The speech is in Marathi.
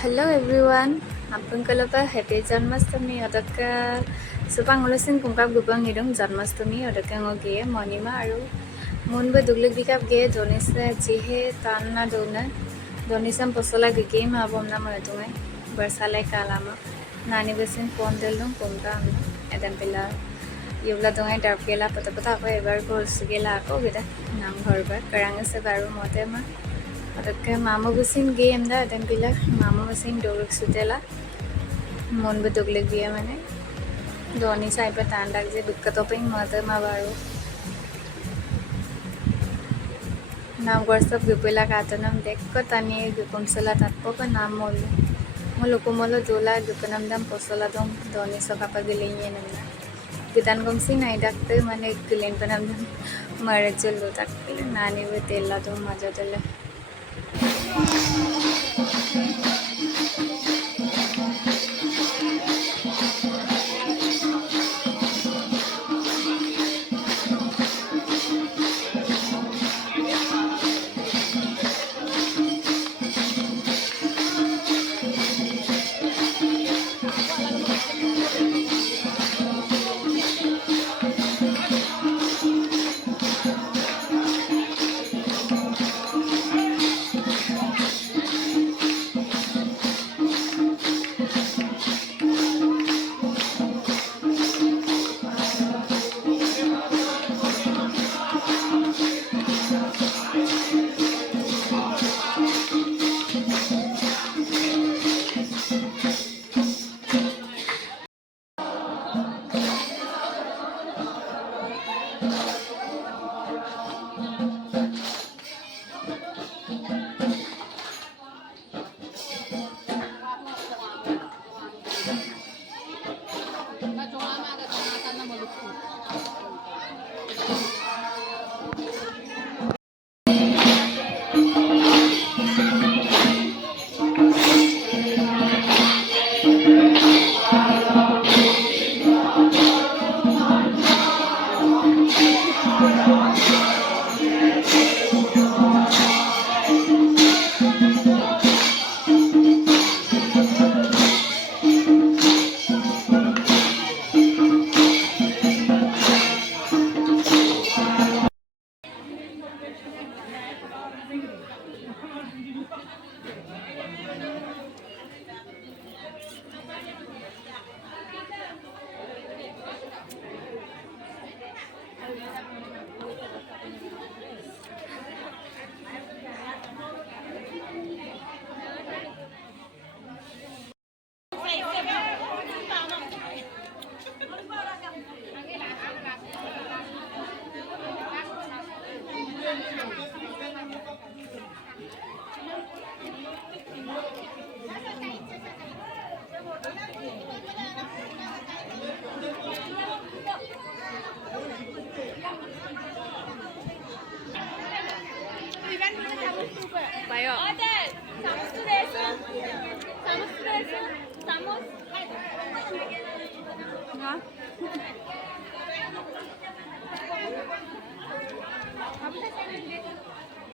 Hello everyone, apun kalapa happy Janmashtami odaka supang ulusin kungkap gupang hidung Janmashtami odaka ngoge monima aru munba dugluk bikap ge donisa jihe tanna dona donisam posola gege ma bomna maratungai bersalai kalama nani besin pondelung kumta amna edam pila yubla dongai darpela pata apa ebar gol sugela ako gida nam ghorba karanga se baru motema ಅದಕ್ಕೆ ಮಾಮ ಬಸ್ಸಿನ ಗೇಮ್ದ ಅದನ್ನ ಪಿಲ್ಲ ಮಾಮ ಬಸ್ಸಿನ ಡೋರ್ಗೆ ಸುತ್ತಲ್ಲ ಮುಂದೆ ದುಗ್ಲಿಗೆ ಮನೆ दोनी साइड पर तान डाक जे दुख तो पिंग मत मा बारो नाम वर्षप गुपेला कातनम देख को तनी गुकुमसला तत्प पर नाम मोल मोलोको मोलो जोला गुकनम दम पोसला दम दोनी सका पगलिये नमना गितान गमसी नाइ डाकते माने गिलेन पनम मरे चलो तक नानी वे तेला तो मजा तले Bayo. Hah?